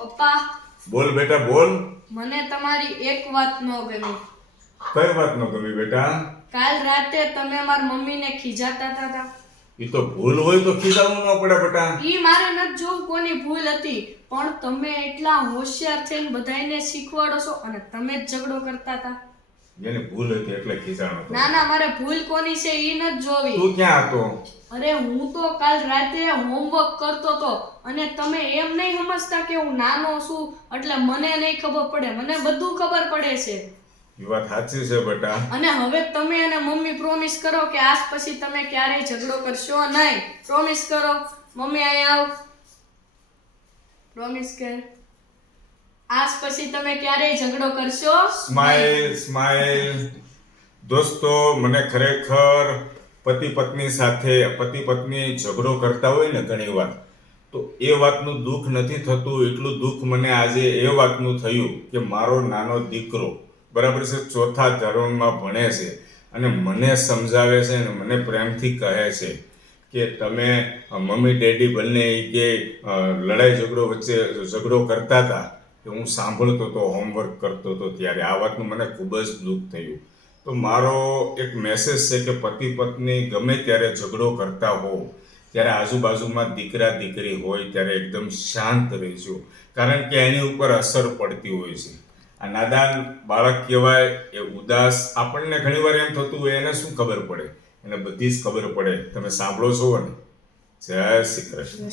પપ્પા, બોલ બેટા બોલ. મને તમારી એક વાત ન ગમી. કઈ વાત ન ગમી બેટા? કાલ રાતે તમે મારી મમ્મીને ખીજાતા હતા. એ તો ભૂલ હોય તો ખીજાવું ન પડે બેટા. ઈ મારે નથી જોવું કોની ભૂલ હતી, પણ તમે એટલા હોશિયાર થઈને બધાયને શીખવાડો છો અને તમે જ ઝઘડો કરતા હતા. જેની ભૂલ હતી એટલે ખીજાણો હતો. ના ના, મારે ભૂલ કોની છે ઈ નથી જોવી. તું ક્યાં હતો? અરે હું તો કાલ રાતે હોમવર્ક કરતો તો અને તમે એમ નહીં સમજતા કે હું નાનો છું એટલે મને નહીં ખબર પડે. મને બધું ખબર પડે છે. એ વાત સાચી છે બેટા. અને હવે તમે અને મમ્મી પ્રોમિસ કરો કે આજ પછી તમે ક્યારેય ઝઘડો કરશો નહીં. પ્રોમિસ કરો. મમ્મી અહીંયા આવ. પ્રોમિસ કર. આજ પછી તમે ક્યારેય ઝઘડો કરશો? Smile smile. દોસ્તો, મને ખરેખર પતિ પત્ની ઝઘડો કરતા હોય ને ઘણી વાર, તો એ વાતનું દુઃખ નથી થતું એટલું દુઃખ મને આજે એ વાતનું થયું કે મારો નાનો દીકરો બરાબર છે, 4થા ધોરણમાં ભણે છે અને મને સમજાવે છે અને મને પ્રેમથી કહે છે કે તમે મમ્મી ડેડી બંને કે લડાઈ ઝઘડો કરતા હતા કે હું સાંભળતો હતો, હોમવર્ક કરતો હતો, ત્યારે આ વાતનું મને ખૂબ જ દુઃખ થયું. તો મારો એક મેસેજ છે કે પતિ પત્ની ગમે ત્યારે ઝઘડો કરતા હો ત્યારે આજુબાજુમાં દીકરા દીકરી હોય ત્યારે એકદમ શાંત રહેજો, કારણ કે એની ઉપર અસર પડતી હોય છે. આ નાદાન બાળક કહેવાય, એ ઉદાસ, આપણને ઘણીવાર એમ થતું હોય એને શું ખબર પડે, એને બધી જ ખબર પડે. તમે સાંભળો છો ને? જય શ્રી કૃષ્ણ.